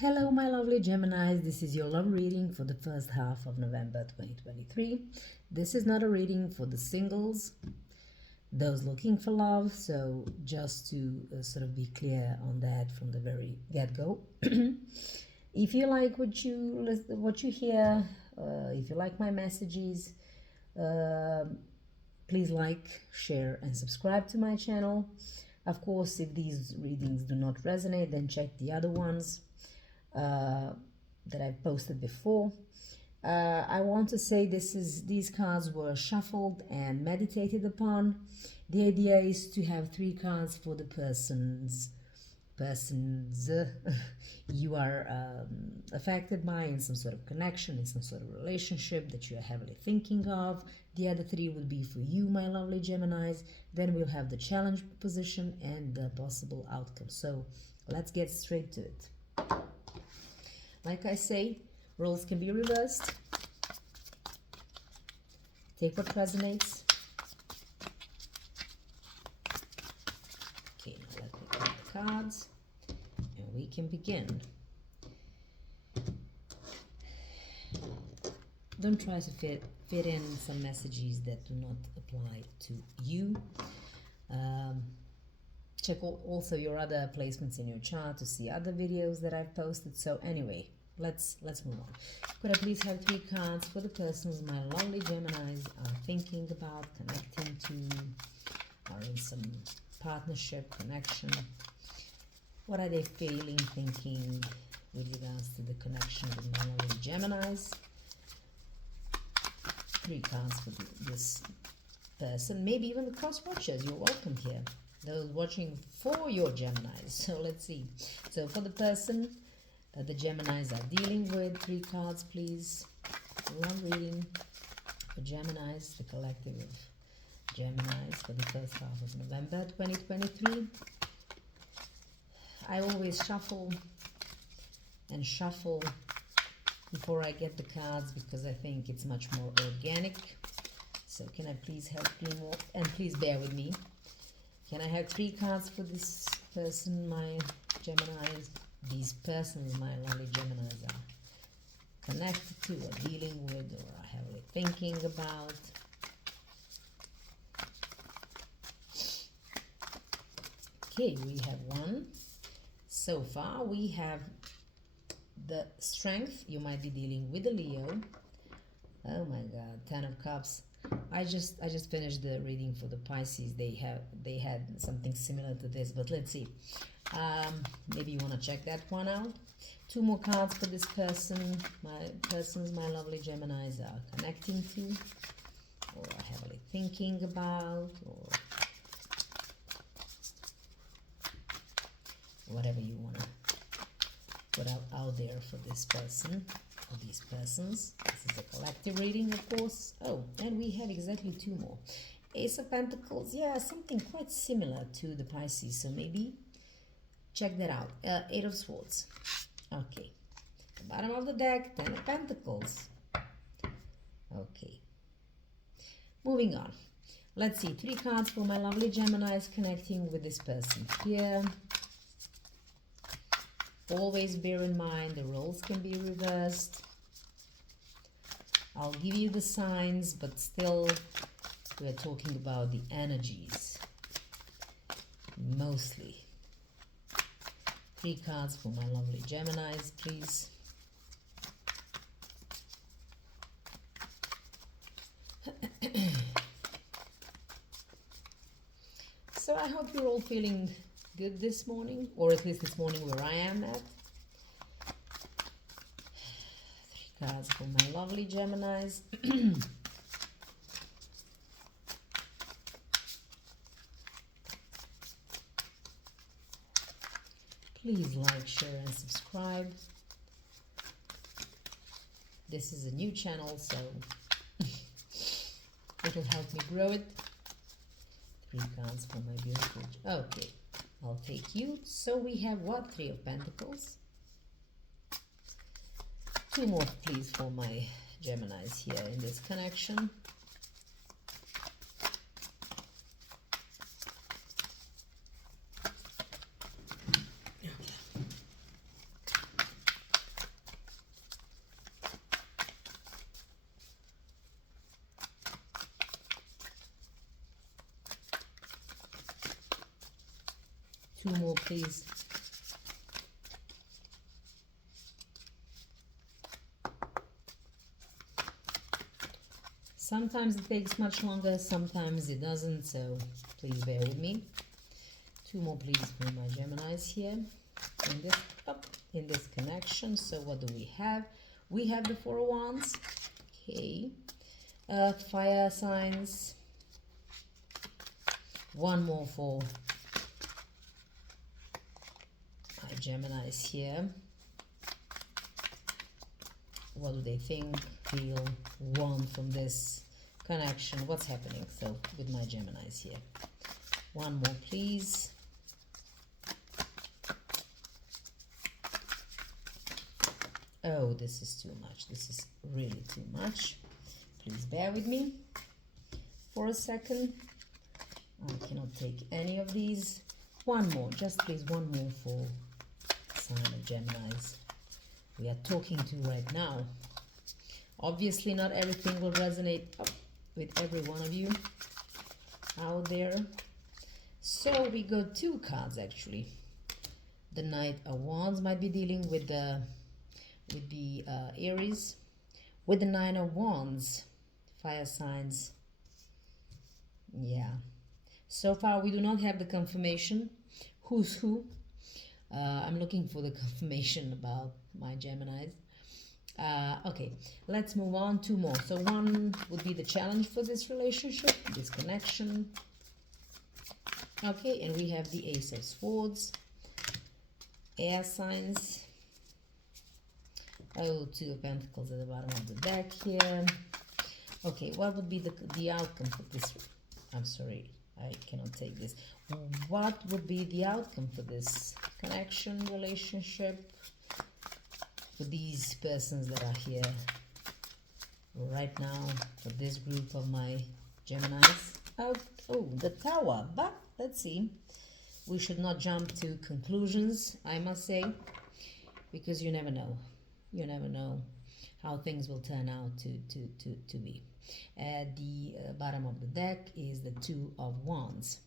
Hello, my lovely Geminis. This is your love reading for the first half of November 2023. This is not a reading for the singles, those looking for love. So, just to sort of be clear on that from the very get-go. If you like what you hear, if you like my messages, please like, share, and subscribe to my channel. Of course, if these readings do not resonate, then check the other ones that I've posted before. I want to say these cards were shuffled and meditated upon. The idea is to have 3 cards for the persons you are affected by, in some sort of connection, in some sort of relationship that you are heavily thinking of. The other 3 would be for you, my lovely Geminis. Then we'll have the challenge position and the possible outcome. So let's get straight to it. Like I say, roles can be reversed. Take what resonates. Okay, now let me cut the cards and we can begin. Don't try to fit in some messages that do not apply to you. Check also your other placements in your chart to see other videos that I've posted. So anyway, let's move on. Could I please have 3 cards for the persons my lovely Geminis are thinking about, connecting to, or in some partnership, connection? What are they feeling, thinking with regards to the connection with my lovely Geminis? 3 cards for this person, maybe even the cross watchers. You're welcome here. Those watching for your Geminis. So let's see. So for the person the Geminis are dealing with, 3 cards, please. Love reading for Geminis, the collective of Geminis for the first half of November 2023. I always shuffle and shuffle before I get the cards because I think it's much more organic. So can I please have 3 more? And please bear with me. Can I have 3 cards for this person, my Geminis? These persons, my lovely Geminis, are connected to, or dealing with, or are heavily thinking about. Okay, we have 1. So far, we have the Strength. You might be dealing with a Leo. Oh my God, 10 of Cups. I just finished the reading for the Pisces. They had something similar to this, but let's see. Maybe you want to check that one out. 2 more cards for this person. My lovely Geminis are connecting to, or are heavily thinking about, or whatever you want to put out there for this person. These persons. This is a collective reading, of course. Oh, and we have exactly 2 more. Ace of Pentacles. Yeah, something quite similar to the Pisces. So maybe check that out. 8 of Swords. Okay. The bottom of the deck, 10 of Pentacles. Okay. Moving on. Let's see. 3 cards for my lovely Geminis connecting with this person here. Always bear in mind the roles can be reversed. I'll give you the signs, but still we're talking about the energies mostly. 3 cards for my lovely Geminis, please. So I hope you're all feeling good this morning, or at least this morning where I am at. 3 cards for my lovely Geminis. Please like, share, and subscribe. This is a new channel, so it will help me grow it. 3 cards for my beautiful. Okay. I'll take you. So we have what? 3 of Pentacles. 2 more, please, for my Geminis here in this connection. please. Sometimes it takes much longer, sometimes it doesn't, so please bear with me. 2 more please for my Geminis here in this connection. So what do we have? We have the 4 of Wands. Okay. Fire signs. 1 more for my Geminis here. What do they think, feel, want from this connection? What's happening? So with my Geminis here. 1 more please. Oh, this is too much. This is really too much. Please bear with me for a second. I cannot take any of these. 1 more, just please 1 more for sign of Geminis we are talking to right now. Obviously not everything will resonate with every one of you out there. So we got 2 cards actually. The Knight of Wands might be dealing with the Aries. With the 9 of Wands, fire signs. Yeah. So far we do not have the confirmation who's who. I'm looking for the confirmation about my Geminis. Okay, let's move on. 2 more. So 1 would be the challenge for this relationship, this connection. Okay, and we have the Ace of Swords, air signs. Oh, 2 of Pentacles at the bottom of the deck here. Okay, what would be the outcome for this? I'm sorry, I cannot take this. What would be the outcome for this connection, relationship, for these persons that are here right now, for this group of my Geminis? Oh, the Tower. But let's see. We should not jump to conclusions, I must say, because you never know. You never know how things will turn out to be. At the bottom of the deck is the 2 of Wands.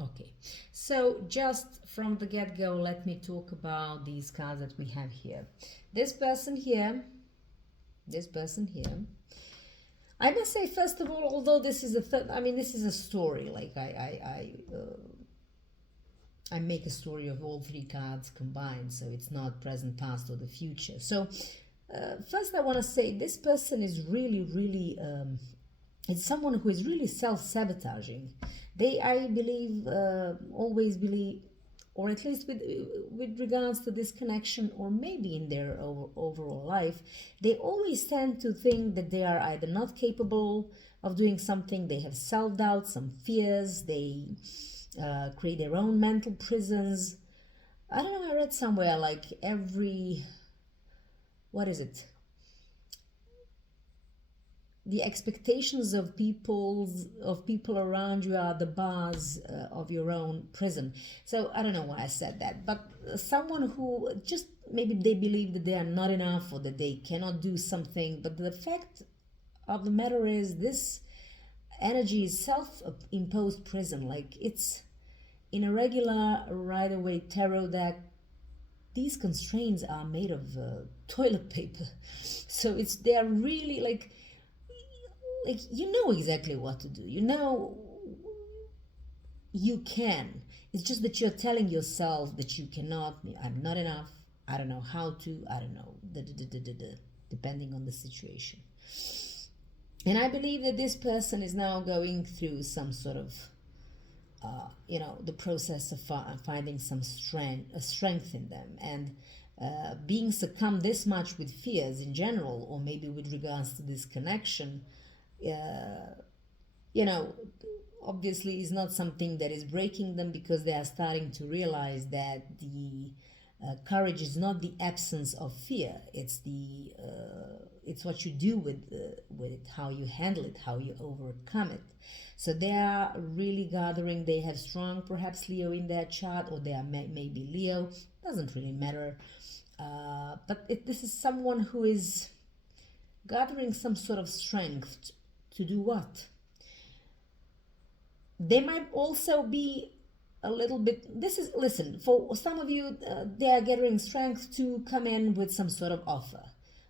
Okay, so just from the get-go, let me talk about these cards that we have here. This person here, I must say, first of all, although this is this is a story, like I make a story of all 3 cards combined, so it's not present, past, or the future. So first I want to say this person is really it's someone who is really self-sabotaging. They, I believe, always believe, or at least with regards to this connection, or maybe in their overall life, they always tend to think that they are either not capable of doing something, they have self-doubt, some fears, they create their own mental prisons. I don't know, I read somewhere like the expectations of people around you are the bars of your own prison. So I don't know why I said that, but someone who just maybe they believe that they are not enough or that they cannot do something, but the fact of the matter is this energy is self-imposed prison. Like it's in a regular Rider-Waite tarot deck, these constraints are made of toilet paper. So they are really like you know exactly what to do. You know you can. It's just that you're telling yourself that you cannot, I'm not enough, I don't know how to, I don't know, depending on the situation. And I believe that this person is now going through some sort of, the process of finding some strength in them, and being succumbed this much with fears in general, or maybe with regards to this connection, obviously is not something that is breaking them, because they are starting to realize that the courage is not the absence of fear. It's it's what you do with it, how you handle it, how you overcome it. So they are really gathering. They have strong, perhaps Leo in their chart, or they are maybe Leo. Doesn't really matter. But this is someone who is gathering some sort of strength to do what? They might also be a little bit, this is, listen, for some of you, they are gathering strength to come in with some sort of offer,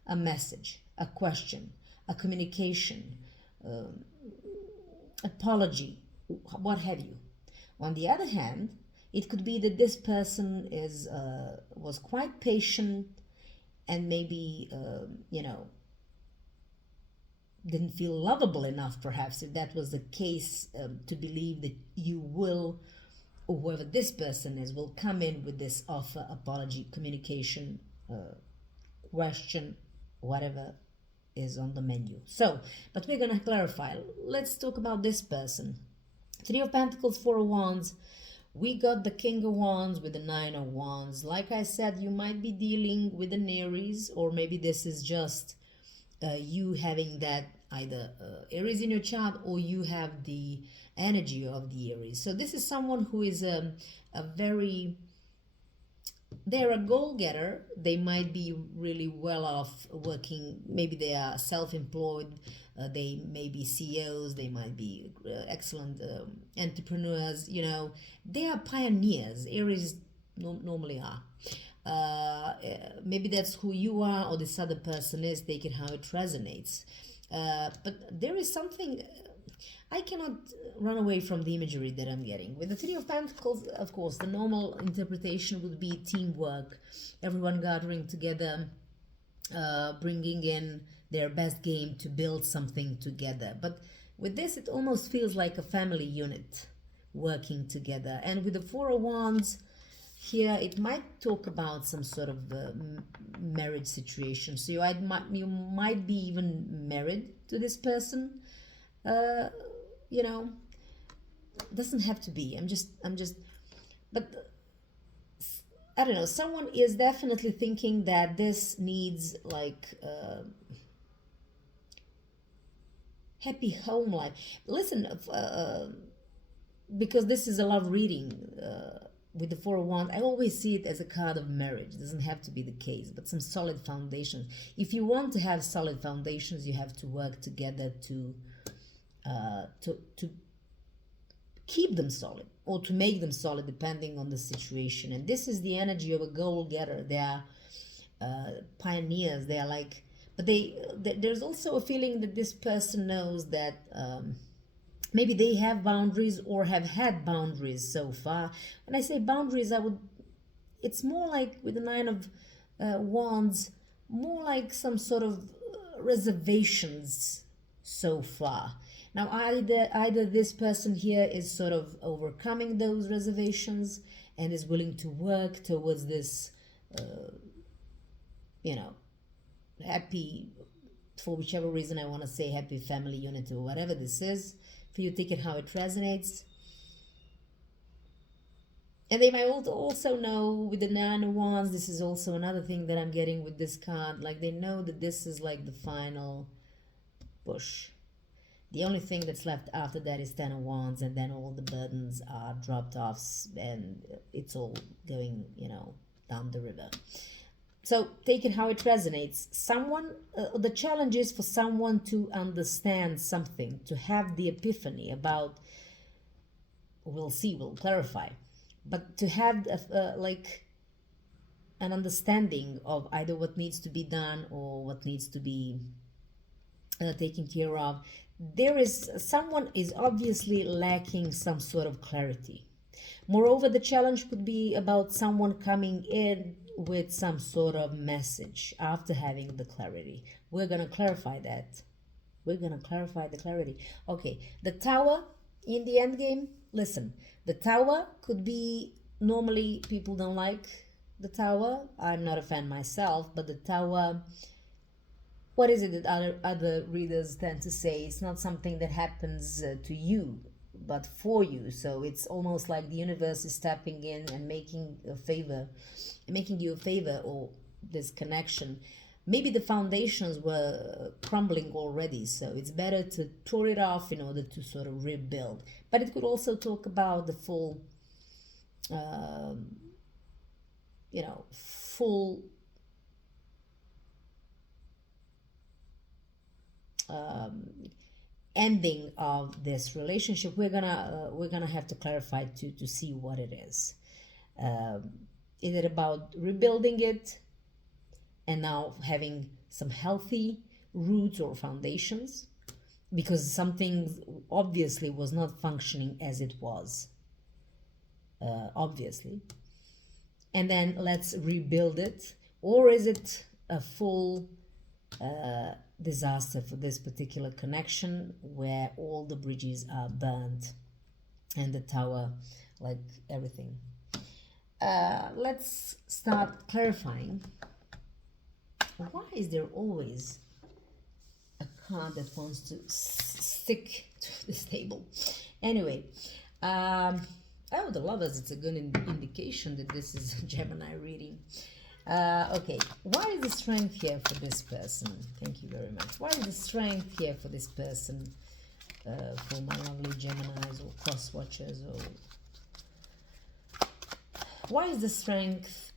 a message, a question, a communication, apology, what have you. On the other hand, it could be that this person was quite patient and maybe didn't feel lovable enough, perhaps, if that was the case, to believe that you will, or whoever this person is, will come in with this offer, apology, communication, question, whatever is on the menu. So, but we're gonna clarify. Let's talk about this person. Three of Pentacles, Four of Wands. We got the King of Wands with the Nine of Wands. Like I said, you might be dealing with an Aries, or maybe this is just you having that either Aries in your chart, or you have the energy of the Aries. So this is someone who is a very, they're a goal-getter. They might be really well off working. Maybe they are self-employed. They may be CEOs. They might be excellent entrepreneurs. You know, they are pioneers. Aries normally are. Maybe that's who you are, or this other person is. Take it how it resonates. But there is something, I cannot run away from the imagery that I'm getting. With the Three of Pentacles, of course, the normal interpretation would be teamwork, everyone gathering together, bringing in their best game to build something together. But with this, it almost feels like a family unit working together. And with the Four of Wands, here it might talk about some sort of marriage situation. So you might be even married to this person. You know, doesn't have to be. I'm just. But I don't know. Someone is definitely thinking that this needs like happy home life. Listen, because this is a love reading. With the Four of Wands, I always see it as a card of marriage. It doesn't have to be the case, but some solid foundations. If you want to have solid foundations, you have to work together to keep them solid, or to make them solid, depending on the situation. And this is the energy of a goal-getter. They are pioneers. They are like, but there's also a feeling that this person knows that maybe they have boundaries, or have had boundaries so far. When I say boundaries, it's more like with the Nine of Wands, more like some sort of reservations so far. Now, either this person here is sort of overcoming those reservations and is willing to work towards this, happy, for whichever reason I want to say, happy family unit, or whatever this is. For you, take it how it resonates. And they might also know with the Nine of Wands, this is also another thing that I'm getting with this card, like they know that this is like the final push. The only thing that's left after that is Ten of Wands, and then all the burdens are dropped off, and it's all going, down the river. So take it how it resonates. The challenge is for someone to understand something, to have the epiphany about, we'll see, we'll clarify, but to have like an understanding of either what needs to be done or what needs to be taken care of. Someone is obviously lacking some sort of clarity. Moreover, the challenge could be about someone coming in with some sort of message after having the clarity. We're going to clarify that. We're going to clarify the clarity. Okay, the Tower in the end game. Listen, the Tower could be, normally people don't like the Tower. I'm not a fan myself, but the Tower, what is it that other readers tend to say? It's not something that happens to you, but for you. So it's almost like the universe is stepping in and making you a favor, or this connection. Maybe the foundations were crumbling already, so it's better to tore it off in order to sort of rebuild. But it could also talk about the full ending of this relationship, we're gonna have to clarify to see what it is. Is it about rebuilding it and now having some healthy roots or foundations, because something obviously was not functioning as it was, obviously, and then let's rebuild it? Or is it a full disaster for this particular connection where all the bridges are burned and the tower, like everything? Let's start clarifying. Why is there always a card that wants to stick to this table? Anyway, oh, the lovers, it's a good indication that this is a Gemini reading. Okay, why is the strength here for this person? Thank you very much. Why is the strength here for this person? For my lovely Geminis or cross watchers, or why is the strength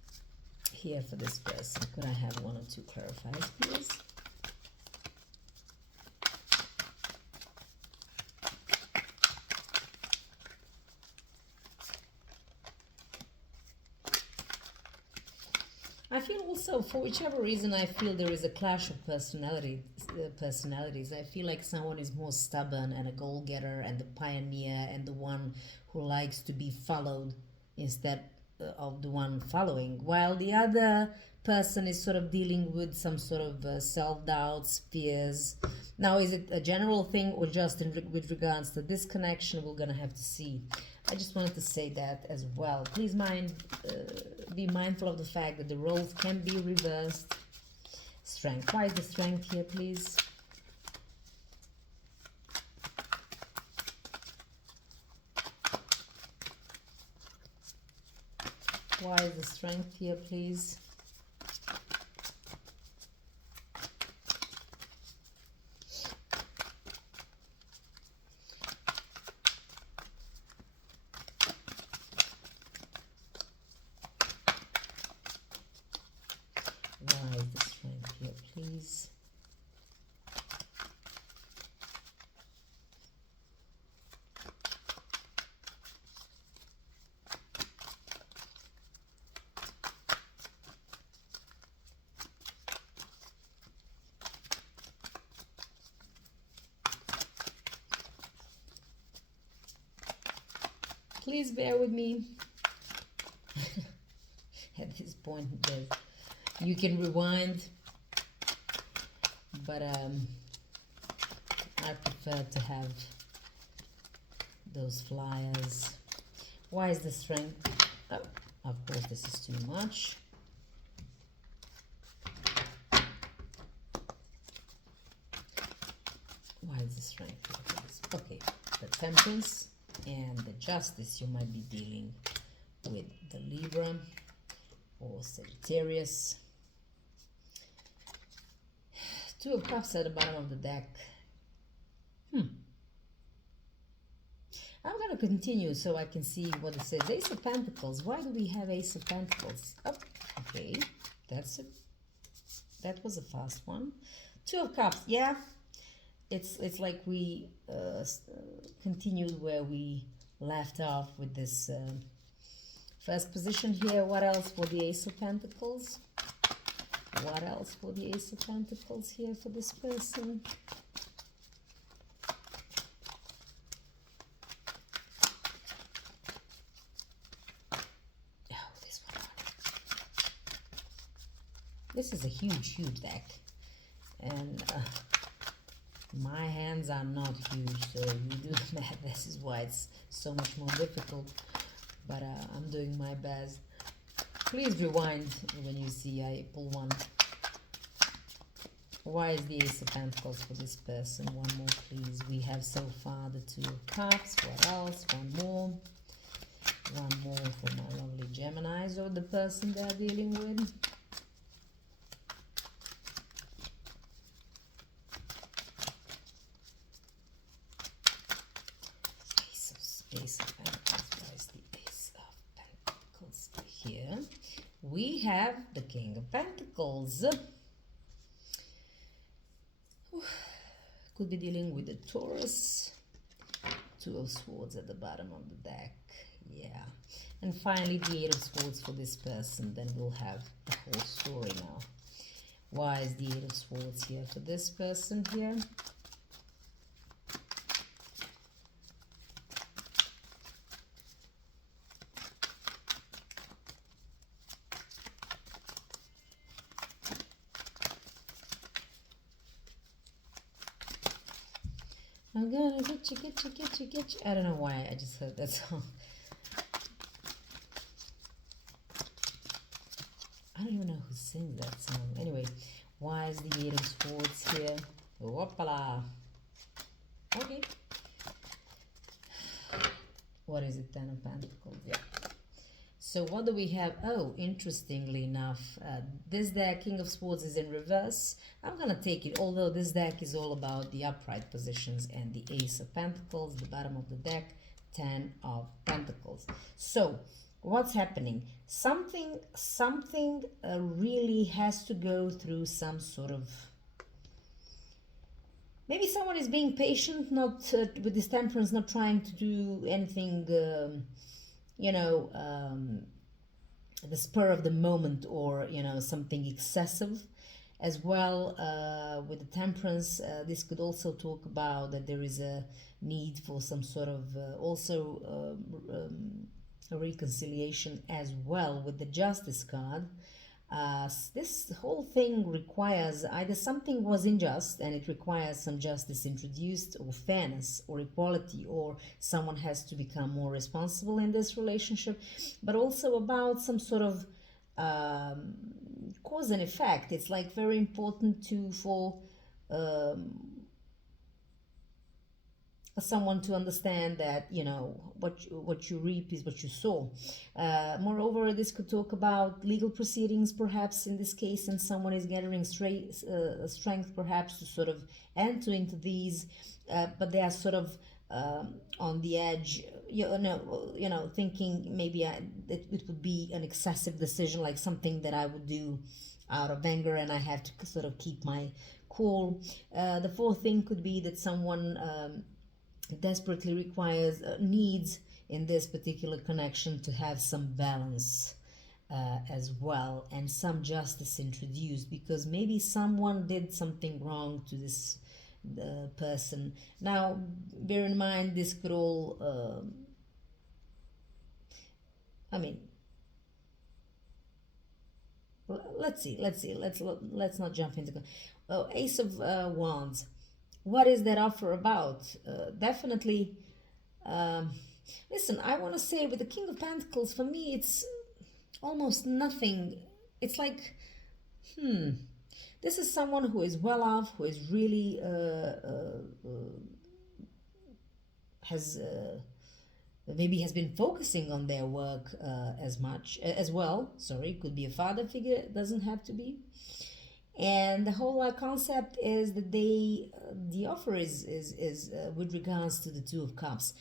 here for this person? Could I have one or two clarifiers, please? I feel also, for whichever reason, I feel there is a clash of personalities. I feel like someone is more stubborn and a goal-getter and the pioneer and the one who likes to be followed instead of the one following, while the other person is sort of dealing with some sort of self-doubts, fears. Now, is it a general thing or just with regards to this connection? We're gonna have to see. I just wanted to say that as well. Please be mindful of the fact that the roles can be reversed. Strength. Why is the strength here, please? Why is the strength here, please? Why is the strength here, please? Please bear with me. At this point, you can rewind, but I prefer to have those flyers. Why is the strength? Oh, of course, this is too much. Why is the strength? Okay, the temperance and the justice. You might be dealing with the Libra or Sagittarius. Two of Cups at the bottom of the deck. I'm going to continue so I can see what it says. Ace of Pentacles. Why do we have Ace of Pentacles? Oh, okay. That's it. That was a fast one. Two of Cups. Yeah. It's like we continued where we left off with this first position here. What else for the Ace of Pentacles? What else for the Ace of Pentacles here for this person? Oh, this one. This is a huge deck. And my hands are not huge, so you do the math. This is why it's so much more difficult. But I'm doing my best. Please rewind when you see I pull one. Why is the Ace of Pentacles for this person? One more, please. We have so far the Two of Cups. What else? One more. One more for my lovely Geminis or the person they're dealing with. Ace of Pentacles. Where is the Ace of Pentacles here? We have the King of Pentacles. Could be dealing with the Taurus. Two of Swords at the bottom of the deck. Yeah. And finally, the Eight of Swords for this person. Then we'll have the whole story now. Why is the Eight of Swords here for this person here? I'm gonna get you, get you, get you, get you. I don't know why I just heard that song. I don't even know who sings that song. Anyway, why is the Eight of Swords here? Whoopala. Okay. What is it? Ten of Pentacles. Yeah. So what do we have? Oh, interestingly enough, this deck, King of Swords, is in reverse. I'm going to take it, although this deck is all about the upright positions and the Ace of Pentacles, the bottom of the deck, Ten of Pentacles. So what's happening? Something really has to go through some sort of... Maybe someone is being patient, not with this temperance, not trying to do anything... the spur of the moment, or something excessive. As well, with the temperance, this could also talk about that there is a need for some sort of a reconciliation as well with the Justice card. This whole thing requires either something was unjust and it requires some justice introduced, or fairness or equality, or someone has to become more responsible in this relationship, but also about some sort of cause and effect. It's like very important for someone to understand that what you reap is what you sow. Moreover, this could talk about legal proceedings, perhaps in this case, and someone is gathering strength perhaps to sort of enter into these, but they are sort of on the edge, thinking maybe it would be an excessive decision, like something that I would do out of anger, and I have to sort of keep my cool. The fourth thing could be that someone desperately requires, needs in this particular connection to have some balance as well, and some justice introduced, because maybe someone did something wrong to this person. Now, bear in mind, this could all, let's see, let's not jump into Ace of Wands. What is that offer about? Definitely, listen, I want to say with the King of Pentacles, for me, it's almost nothing. It's like, this is someone who is well off, who is really, maybe has been focusing on their work as well. Sorry, could be a father figure, it doesn't have to be. And the whole concept is that the offer is with regards to the Two of Cups.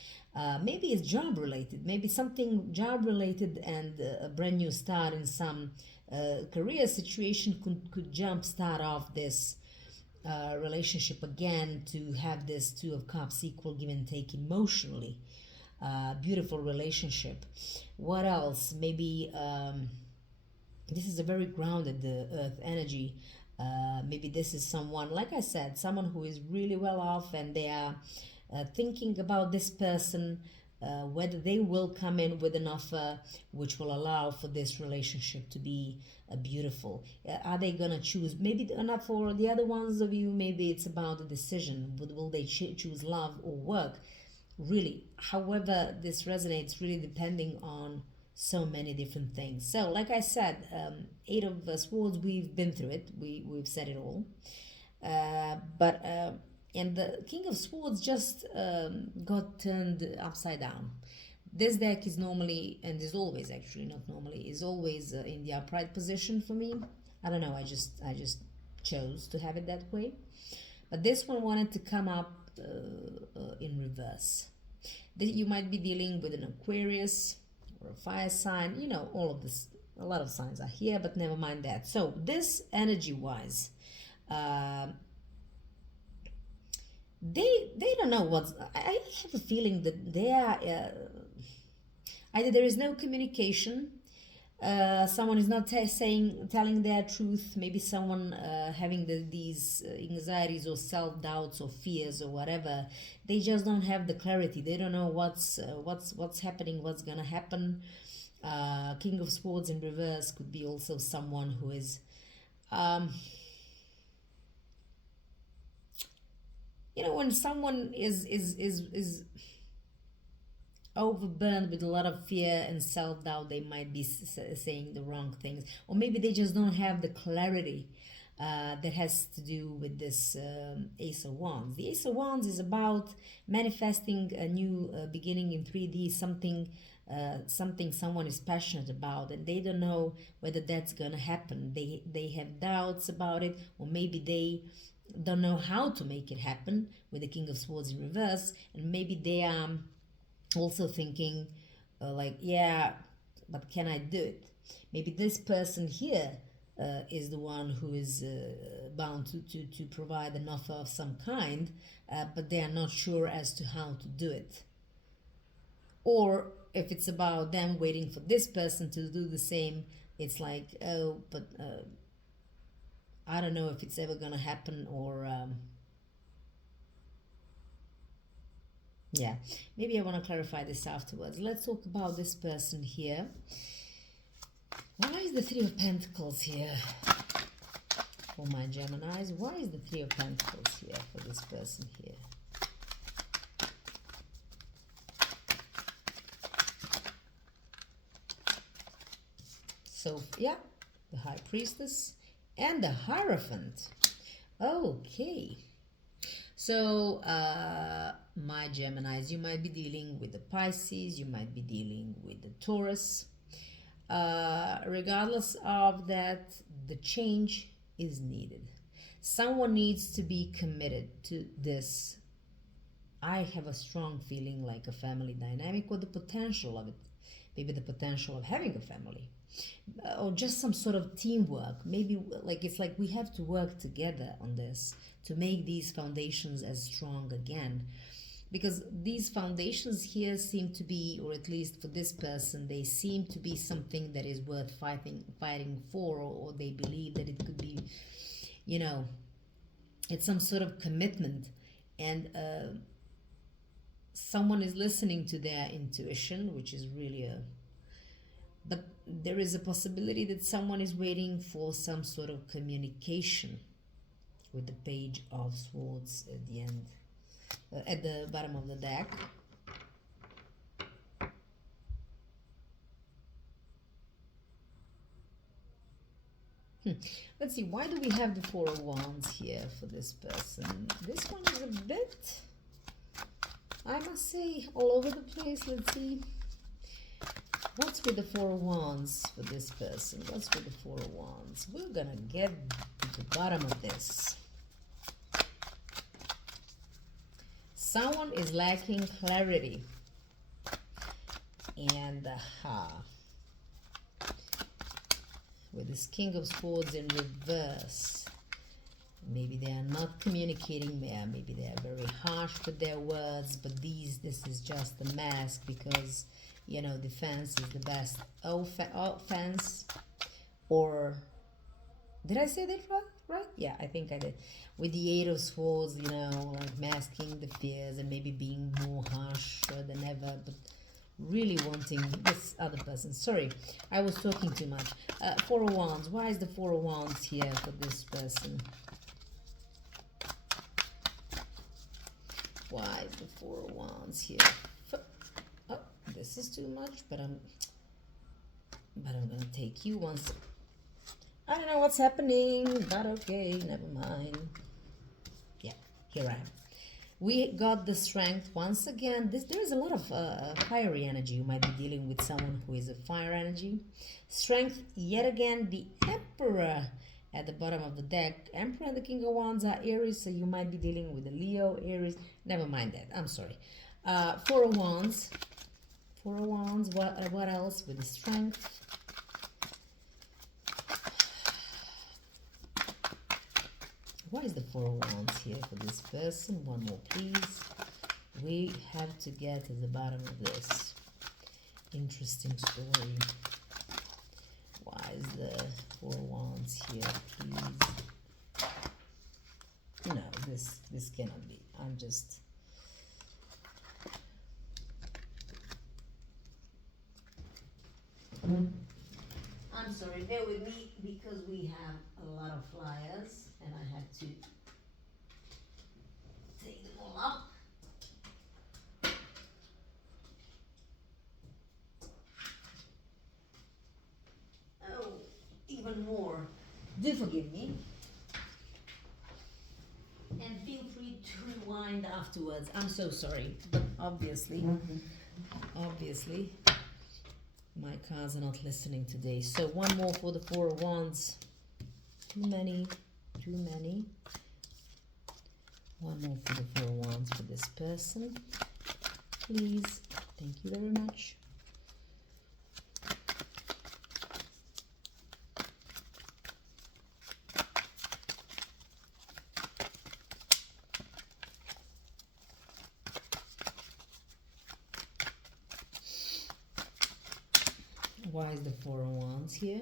Maybe it's job related, maybe something job related, and a brand new start in some career situation could jump start off this relationship again, to have this Two of Cups, equal give and take emotionally. Beautiful relationship. What else? Maybe this is a very grounded earth energy. Maybe this is someone, like I said, someone who is really well off, and they are thinking about this person, whether they will come in with an offer which will allow for this relationship to be beautiful. Are they gonna choose, maybe not for the other ones of you, maybe it's about a decision. Will they choose love or work? Really, however this resonates, really depending on so many different things. So like I said, Eight of Swords, we've been through it, we've said it all, and the King of Swords just got turned upside down. This deck is normally, and is always, actually not normally, is always in the upright position for me. I don't know, I just chose to have it that way, but this one wanted to come up in reverse. You might be dealing with an Aquarius or a fire sign, all of this, a lot of signs are here, but never mind that. So this energy wise, they don't know what's. I have a feeling that they are either there is no communication, someone is not telling their truth, maybe someone having these anxieties or self-doubts or fears or whatever. They just don't have the clarity. They don't know what's happening, what's gonna happen. King of Swords in reverse could be also someone who is when someone is overburdened with a lot of fear and self-doubt, they might be saying the wrong things, or maybe they just don't have the clarity that has to do with this Ace of Wands. The Ace of Wands is about manifesting a new beginning in 3D, something someone is passionate about, and they don't know whether that's gonna happen. They have doubts about it, or maybe they don't know how to make it happen with the King of Swords in reverse, and maybe they are also thinking yeah, but can I do it? Maybe this person here is the one who is bound to provide an offer of some kind, but they are not sure as to how to do it. Or if it's about them waiting for this person to do the same, it's like, oh, but I don't know if it's ever gonna happen, or yeah, maybe I want to clarify this afterwards. Let's talk about this person here. Why is the Three of Pentacles here for my Geminis? Why is the Three of Pentacles here for this person here? So, yeah, the High Priestess and the Hierophant. Okay. So, my Geminis, you might be dealing with the Pisces, you might be dealing with the Taurus. Regardless of that, the change is needed. Someone needs to be committed to this. I have a strong feeling like a family dynamic, or the potential of it. Maybe the potential of having a family. Or just some sort of teamwork. Maybe it's like we have to work together on this to make these foundations as strong again. Because these foundations here seem to be, or at least for this person, they seem to be something that is worth fighting for, or they believe that it could be, it's some sort of commitment. And someone is listening to their intuition, which is really but there is a possibility that someone is waiting for some sort of communication with the Page of Swords at the end, at the bottom of the deck. Let's see, why do we have the Four of Wands here for this person? This one is a bit, I must say, all over the place. Let's see. What's with the Four of Wands for this person? What's with the Four of Wands? We're gonna get to the bottom of this. Someone is lacking clarity. And with this King of Swords in reverse, maybe they are not communicating, maybe they are very harsh with their words, but this is just a mask, because defense is the best offense. Or did I say that right? Yeah, I think I did. With the Eight of Swords, like masking the fears and maybe being more harsh than ever, but really wanting this other person. Sorry, I was talking too much. Four of Wands. Why is the Four of Wands here for this person? Why is the Four of Wands here? Oh, this is too much, but I'm gonna take you once. I don't know what's happening, but okay, never mind. Yeah, here I am. We got the Strength once again. There is a lot of fiery energy. You might be dealing with someone who is a fire energy. Strength yet again. The Emperor at the bottom of the deck. Emperor and the King of Wands are Aries, so you might be dealing with a Leo, Aries. Never mind that. I'm sorry. Four of Wands. Four of Wands. What else with the Strength? Why is the Four of Wands here for this person? One more, please. We have to get to the bottom of this interesting story. Why is the Four of Wands here, please? No, this cannot be. I'm just... I'm sorry, bear with me because we have a lot of flyers and I have to take them all up. Oh, even more. Do forgive me. And feel free to rewind afterwards. I'm so sorry, but obviously, my cards are not listening today. So one more for the Four of Wands. Too many. One more for the Four of Wands for this person. Please. Thank you very much. Why is the Four of Wands here?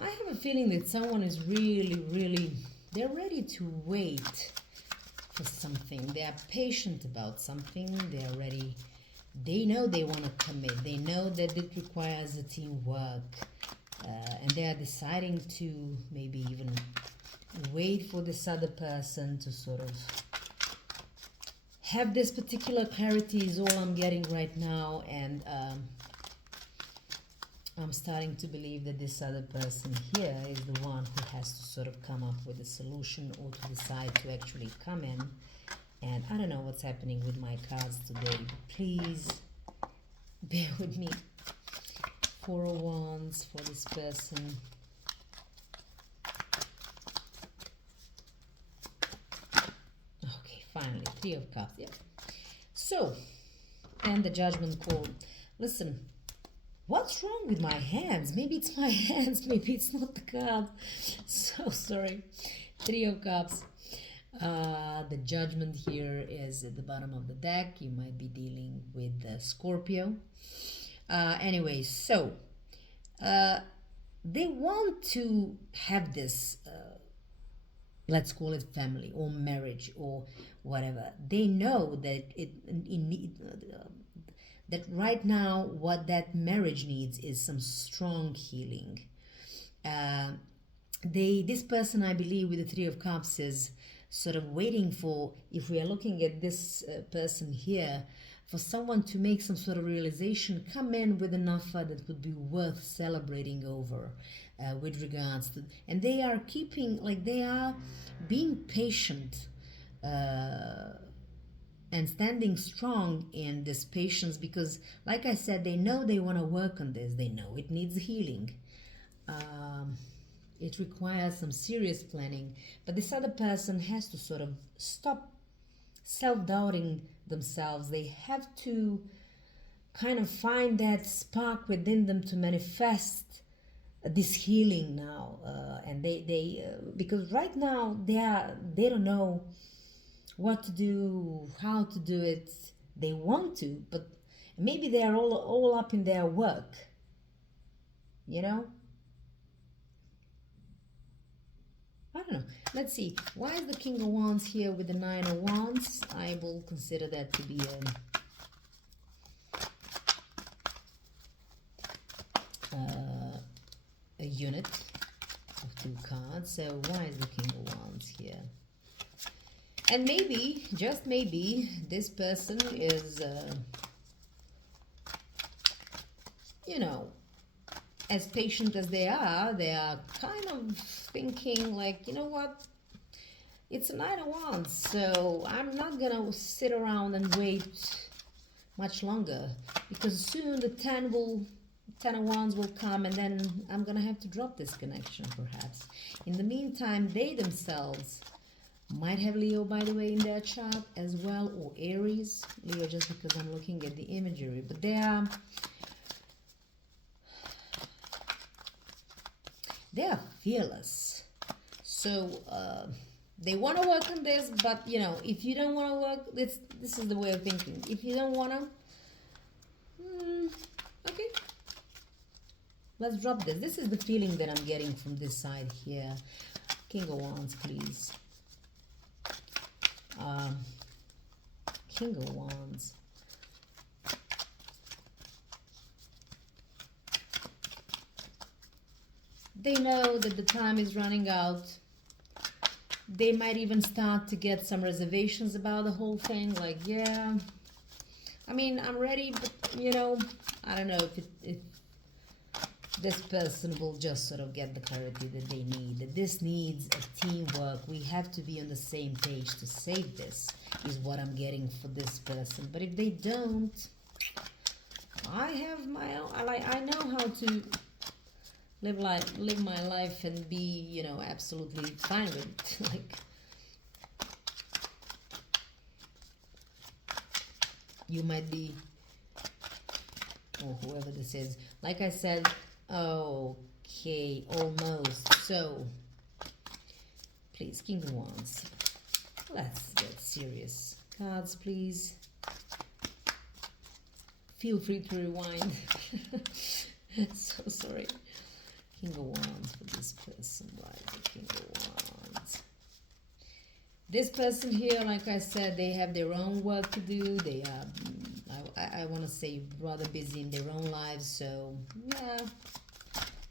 I have a feeling that someone is really, they're ready to wait for something. They are patient about something. They are ready. They know they want to commit. They know that it requires a teamwork. And they are deciding to maybe even wait for this other person to sort of have this particular clarity is all I'm getting right now. And I'm starting to believe that this other person here is the one who has to sort of come up with a solution or to decide to actually come in. And I don't know what's happening with my cards today. Please bear with me. Four of Wands for this person. Okay, finally, Three of Cups. Yeah. So, and the Judgment call. Listen. What's wrong with my hands? Maybe it's my hands, maybe it's not the card. So sorry. Three of Cups. The Judgment here is at the bottom of the deck. You might be dealing with Scorpio. Anyway, so they want to have this, let's call it family or marriage or whatever. They know that that right now what that marriage needs is some strong healing. This person, I believe, with the Three of Cups is sort of waiting for, if we are looking at this person here, for someone to make some sort of realization, come in with an offer that would be worth celebrating over with regards to, and they are keeping, like they are being patient and standing strong in this patience because, like I said, they know they want to work on this. They know it needs healing. It requires some serious planning. But this other person has to sort of stop self-doubting themselves. They have to kind of find that spark within them to manifest this healing now. And they because right now they don't know what to do, how to do it. They want to, but maybe they are all up in their work, you know. I don't know. Let's see. Why is the King of Wands here with the Nine of Wands? I will consider that to be a unit of two cards. So why is the King of Wands here? And maybe, just maybe, this person is, you know, as patient as they are kind of thinking like, you know what, it's a Nine of Wands, so I'm not gonna sit around and wait much longer, because soon the 10 will Ten of Wands will come, and then I'm gonna have to drop this connection perhaps. In the meantime, they themselves might have Leo, by the way, in their chart as well, or Aries. Leo, just because I'm looking at the imagery, but they are fearless. So they want to work on this, but you know, if you don't want to work, this is the way of thinking. If you don't want to, okay, let's drop this. This is the feeling that I'm getting from this side here. King of Wands, please. King of Wands. They know that the time is running out. They might even start to get some reservations about the whole thing. Like, yeah, I mean, I'm ready, but you know, I don't know if this person will just sort of get the clarity that they need. That this needs a teamwork. We have to be on the same page to save this, is what I'm getting for this person. But if they don't, I have my own. I know how to live my life and be, you know, absolutely fine with it. Like, you might be, or whoever this is, like I said, okay, almost. So please, King of Wands, let's get serious. Cards, please. Feel free to rewind. So sorry. King of Wands for this person, right? The King of Wands. This person here, like I said, they have their own work to do. They are, I want to say, rather busy in their own lives. So, yeah,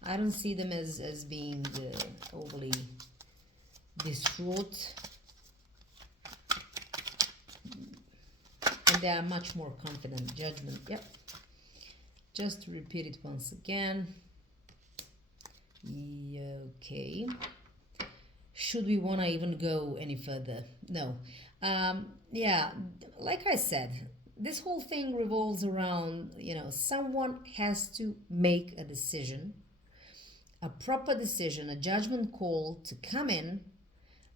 I don't see them as being overly distraught. And they are much more confident. Judgment, yep. Just to repeat it once again. Okay. Should we want to even go any further? No. Yeah, like I said, this whole thing revolves around, you know, someone has to make a decision, a proper decision, a judgment call to come in.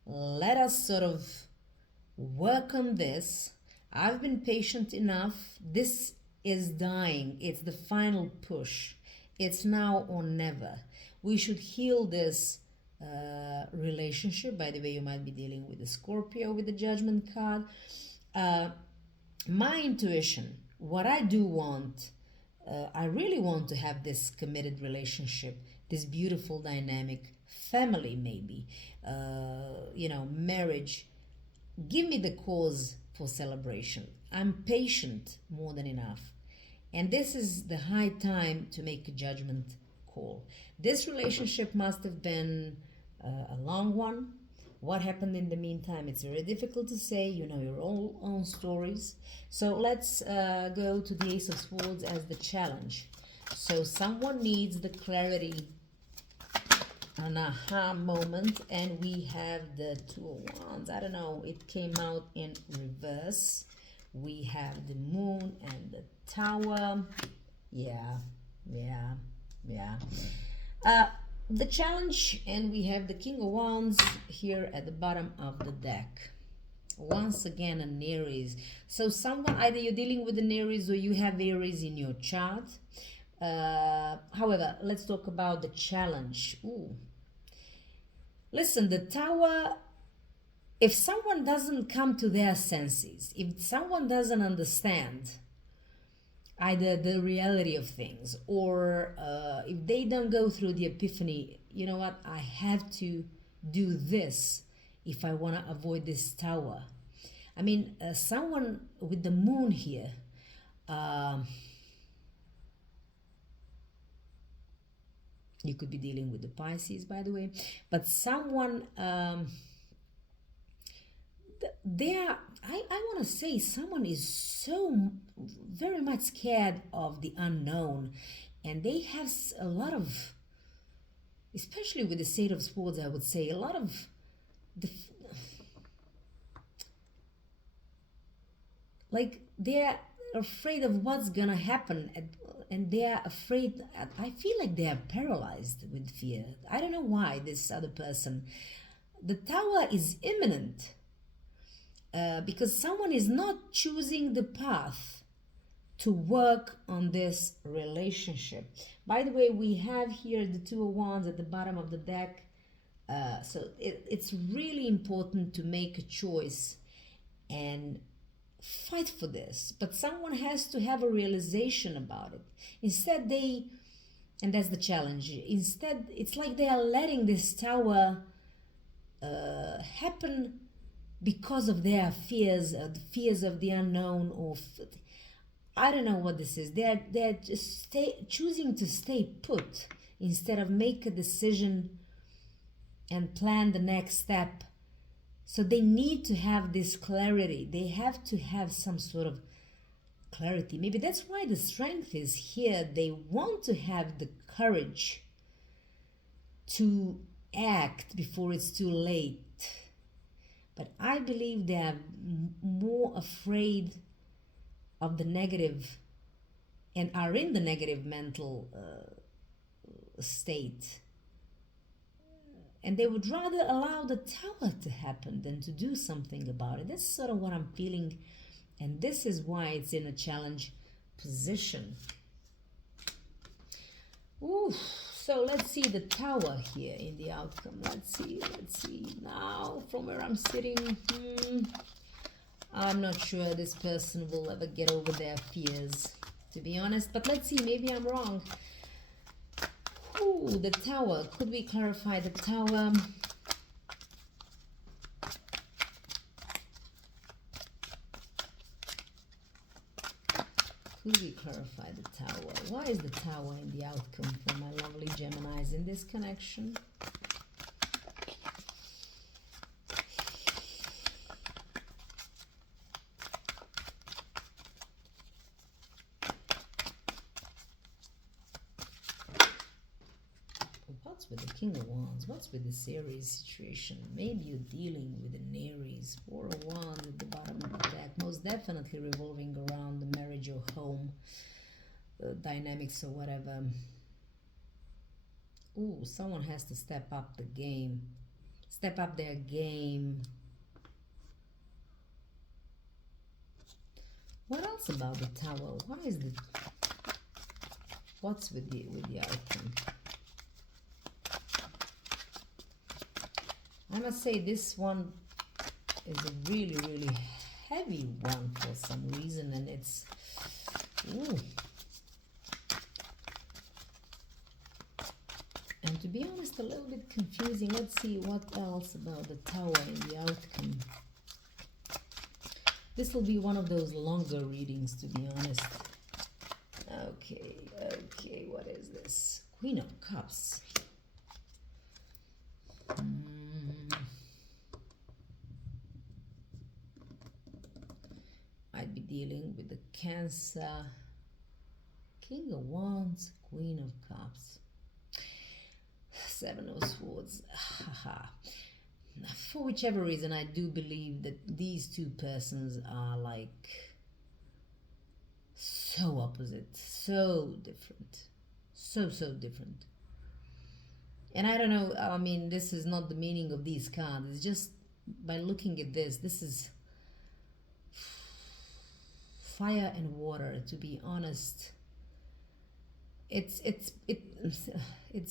Let us sort of work on this. I've been patient enough. This is dying. It's the final push. It's now or never. We should heal this relationship. By the way, you might be dealing with the Scorpio with the Judgment card. My intuition, what I do want, I really want to have this committed relationship, this beautiful dynamic family, maybe, you know, marriage. Give me the cause for celebration. I'm patient more than enough. And this is the high time to make a judgment call. This relationship must have been a long one. What happened in the meantime, it's very difficult to say. You know your own stories. So let's go to the Ace of Swords as the challenge. So someone needs the clarity, an aha moment, and we have the Two of Wands. I don't know, it came out in reverse. We have the Moon and the Tower. Yeah. The challenge, and we have the King of Wands here at the bottom of the deck. Once again, an Aries. So someone, either you're dealing with an Aries or you have Aries in your chart. However, let's talk about the challenge. Ooh. Listen, the Tower, if someone doesn't come to their senses, if someone doesn't understand either the reality of things, or if they don't go through the epiphany, you know what, I have to do this if I want to avoid this Tower. I mean, someone with the Moon here, you could be dealing with the Pisces, by the way, but someone, I want to say someone is so very much scared of the unknown, and they have a lot of, especially with the Sage of Swords, I would say, a lot of the, like, they're afraid of what's gonna happen, and they are afraid. I feel like they are paralyzed with fear. I don't know why. This other person, the Tower is imminent, because someone is not choosing the path to work on this relationship. By the way, we have here the Two of Wands at the bottom of the deck. So it's really important to make a choice and fight for this, but someone has to have a realization about it. Instead, and that's the challenge, instead it's like they are letting this Tower happen because of their fears, the fears of the unknown, or I don't know what this is. They're just choosing to stay put instead of make a decision and plan the next step. So they need to have this clarity. They have to have some sort of clarity. Maybe that's why the Strength is here. They want to have the courage to act before it's too late. But I believe they are more afraid of the negative and are in the negative mental state. And they would rather allow the Tower to happen than to do something about it. That's sort of what I'm feeling. And this is why it's in a challenge position. Ooh, so let's see the Tower here in the outcome. Let's see. Now, from where I'm sitting, I'm not sure this person will ever get over their fears, to be honest. But let's see, maybe I'm wrong. Ooh, the Tower. Could we clarify the Tower? Could we clarify the Tower? Why is the Tower in the outcome for my lovely Geminis in this connection? What's with the King of Wands? What's with the Aries situation? Maybe you're dealing with an Aries. Four of Wands at the bottom of the deck. Most definitely revolving around the marriage or home dynamics or whatever. Ooh, someone has to step up the game. Step up their game. What else about the Tower? Why is the... What's with the outcome? I must say this one is a really, really heavy one for some reason, and it's... Ooh. And to be honest, a little bit confusing. Let's see what else about the Tower in the outcome. This will be one of those longer readings, to be honest. Okay, what is this? Queen of Cups. I'd be dealing with the Cancer, King of Wands, Queen of Cups, Seven of Swords. For whichever reason, I do believe that these two persons are like so opposite, so different, so different. And I don't know, I mean, this is not the meaning of these cards. It's just by looking at this is fire and water, to be honest. It's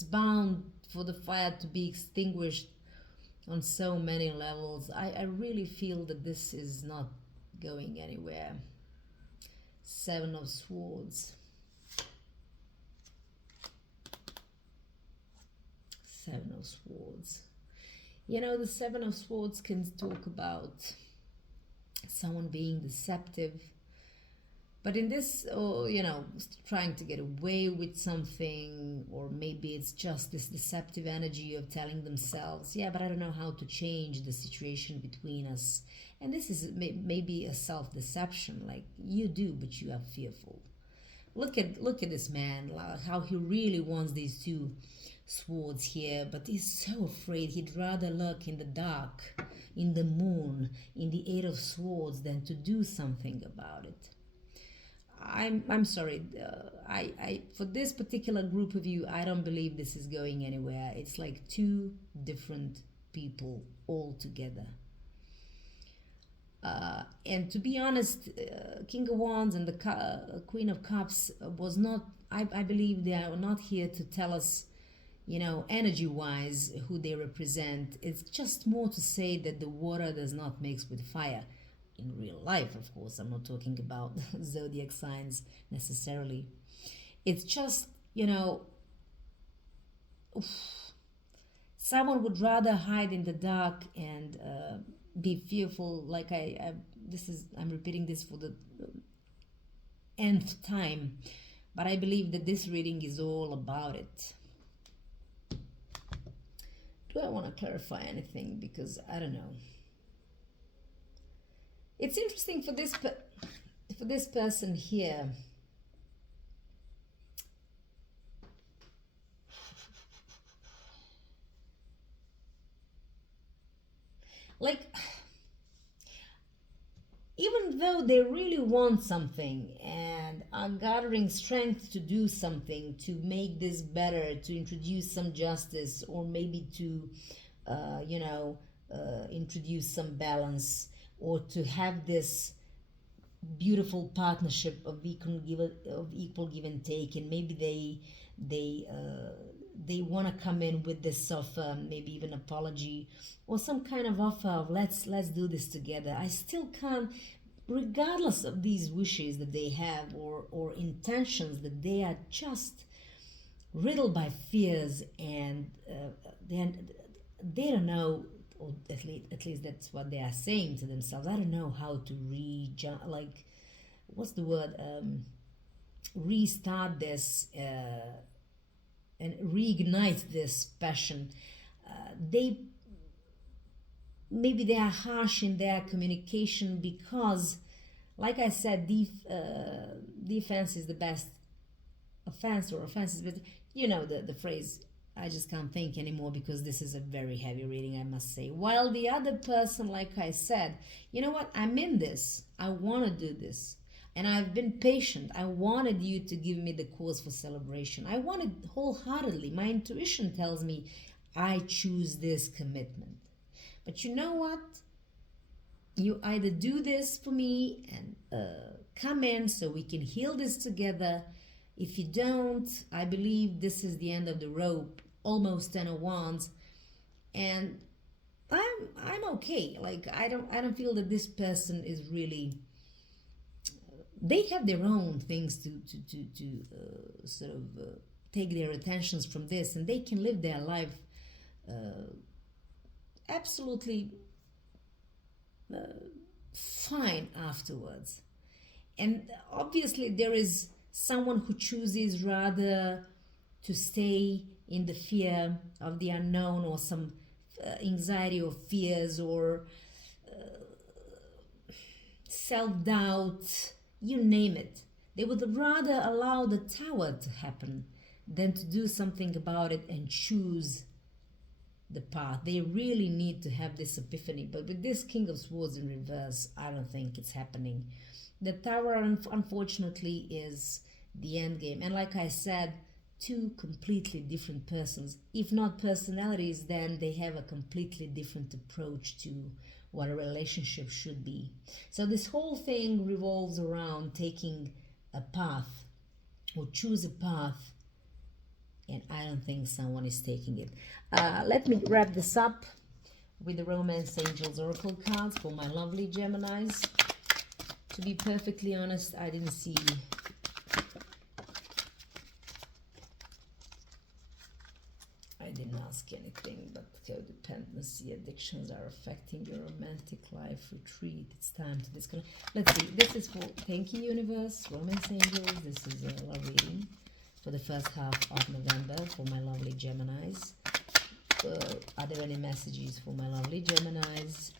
bound for the fire to be extinguished on so many levels. I really feel that this is not going anywhere. Seven of Swords. Seven of Swords. You know, the Seven of Swords can talk about someone being deceptive, but in this, you know, trying to get away with something, or maybe it's just this deceptive energy of telling themselves, yeah, but I don't know how to change the situation between us. And this is maybe a self-deception, like you do, but you are fearful. Look at this man, how he really wants these two swords here, but he's so afraid. He'd rather look in the dark, in the moon, in the Eight of Swords, than to do something about it. I'm sorry. I for this particular group of you, I don't believe this is going anywhere. It's like two different people all together. And to be honest, King of Wands and the Queen of Cups was not. I believe they are not here to tell us, you know, energy-wise, who they represent. It's just more to say that the water does not mix with fire. In real life, of course, I'm not talking about zodiac signs necessarily. It's just, you know, someone would rather hide in the dark and be fearful. Like I'm repeating this for the nth time, but I believe that this reading is all about it. Do I want to clarify anything? Because I don't know. It's interesting for this person here. Like, even though they really want something and are gathering strength to do something, to make this better, to introduce some justice, or maybe to, introduce some balance, or to have this beautiful partnership of equal give and take, and maybe they want to come in with this offer, maybe even apology or some kind of offer of let's do this together. I still can't, regardless of these wishes that they have or intentions, that they are just riddled by fears, and they don't know, or at least that's what they are saying to themselves. I don't know how to what's the word, restart this and reignite this passion. Maybe they are harsh in their communication because, like I said, defense is the best offense, or offense is better. You know the phrase. I just can't think anymore because this is a very heavy reading, I must say. While the other person, like I said, you know what, I'm in this. I want to do this. And I've been patient. I wanted you to give me the cause for celebration. I wanted wholeheartedly. My intuition tells me I choose this commitment. But you know what? You either do this for me and come in so we can heal this together. If you don't, I believe this is the end of the rope, almost 10 of Wands. And I'm okay. Like I don't feel that this person is really, they have their own things to take their attentions from this, and they can live their life absolutely fine afterwards. And obviously there is someone who chooses rather to stay in the fear of the unknown, or some anxiety or fears, or self-doubt, you name it. They would rather allow the Tower to happen than to do something about it and choose the path. They really need to have this epiphany. But with this King of Swords in reverse, I don't think it's happening. The Tower, unfortunately, is the end game. And like I said, two completely different persons. If not personalities, then they have a completely different approach to what a relationship should be. So this whole thing revolves around taking a path, or choose a path, and I don't think someone is taking it. Let me wrap this up with the Romance Angels Oracle cards for my lovely Geminis. To be perfectly honest, I didn't see ask anything, but codependency, addictions are affecting your romantic life, retreat, it's time to disconnect. Let's see, this is for, thank you universe, Romance Angels, this is a love reading for the first half of November for my lovely Geminis. Are there any messages for my lovely Geminis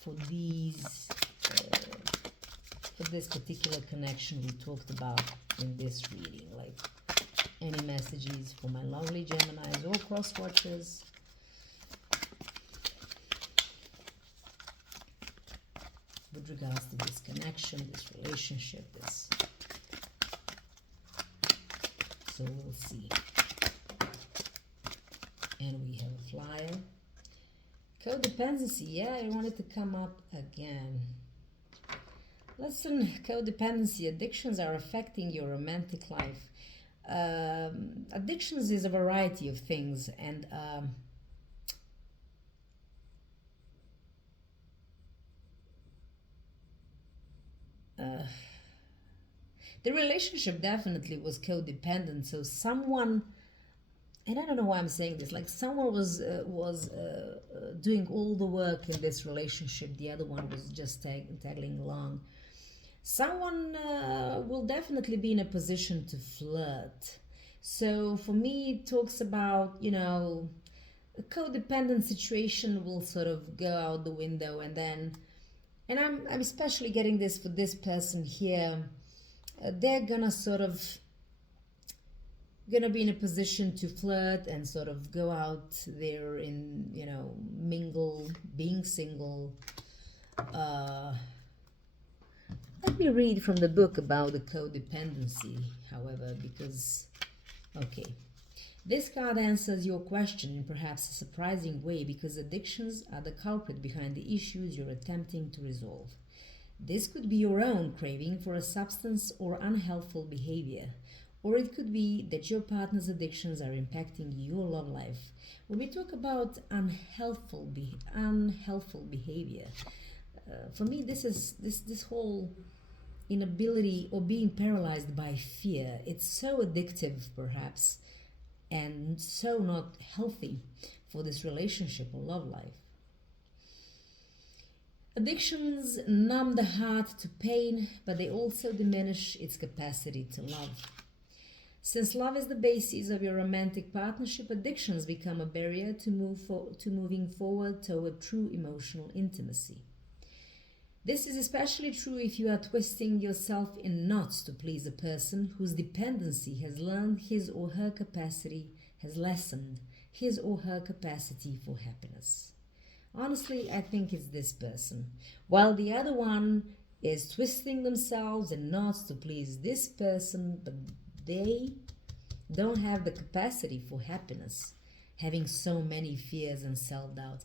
for these, for this particular connection we talked about in this reading? Like, any messages for my lovely Geminis or cross watchers? With regards to this connection, this relationship, this So we'll see. And we have a flyer. Codependency. Yeah, I wanted to come up again. Listen, codependency. Addictions are affecting your romantic life. Addictions is a variety of things, and the relationship definitely was codependent. So someone, and I don't know why I'm saying this, like someone was doing all the work in this relationship. The other one was just tagging along. Someone will definitely be in a position to flirt. So for me, it talks about, you know, a codependent situation will sort of go out the window, and then, and I'm especially getting this for this person here. They're gonna be in a position to flirt and sort of go out there in, you know, mingle, being single. Let me read from the book about the codependency, however, because, okay. This card answers your question in perhaps a surprising way, because addictions are the culprit behind the issues you're attempting to resolve. This could be your own craving for a substance or unhealthful behavior, or it could be that your partner's addictions are impacting your love life. When we talk about unhealthful behavior, for me, this is this whole inability or being paralyzed by fear. It's so addictive, perhaps, and so not healthy for this relationship or love life. Addictions numb the heart to pain, but they also diminish its capacity to love. Since love is the basis of your romantic partnership, addictions become a barrier to moving forward toward true emotional intimacy. This is especially true if you are twisting yourself in knots to please a person whose dependency has lessened his or her capacity for happiness. Honestly, I think it's this person, while the other one is twisting themselves in knots to please this person, but they don't have the capacity for happiness, having so many fears and self-doubt.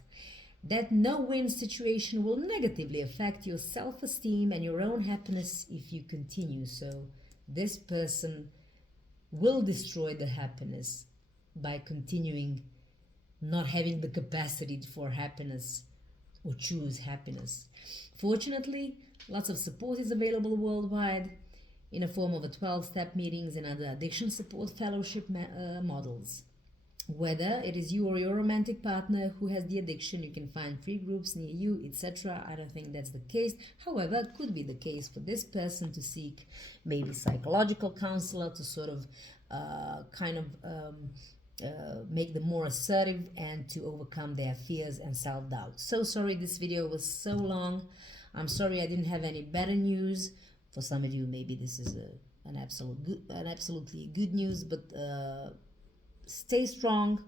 That no-win situation will negatively affect your self-esteem and your own happiness if you continue. So this person will destroy the happiness by continuing not having the capacity for happiness or choose happiness. Fortunately, lots of support is available worldwide in a form of a 12-step meetings and other addiction support fellowship models. Whether it is you or your romantic partner who has the addiction, you can find free groups near you, etc. I don't think that's the case. However, it could be the case for this person to seek maybe psychological counselor to sort of make them more assertive and to overcome their fears and self-doubt. So sorry this video was so long. I'm sorry I didn't have any better news. For some of you, maybe this is an absolutely good news, but stay strong,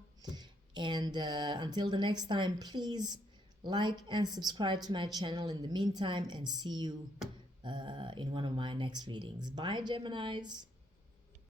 and until the next time, please like and subscribe to my channel in the meantime, and see you in one of my next readings. Bye, Geminis.